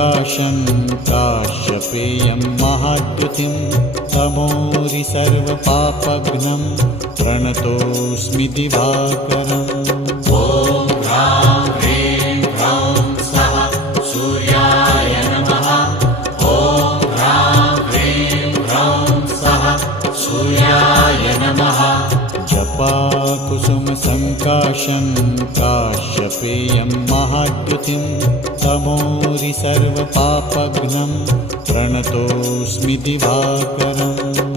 सङ्काशं काश्यपेयं महाद्युतिं तमोरि सर्वपापघ्नं प्रणतोऽस्मि दिवाकरम्। ॐ ह्रां ह्रीं ह्रौं स्वः सूर्याय नमः। ॐ ह्रां ह्रीं ह्रौं स्वः सूर्याय नमः। जपाकुसुमसङ्काशं काश्यपेयं महाद्युतिं तमोरि सर्वपापघ्नं प्रणतोऽस्मि दिवाकरम्।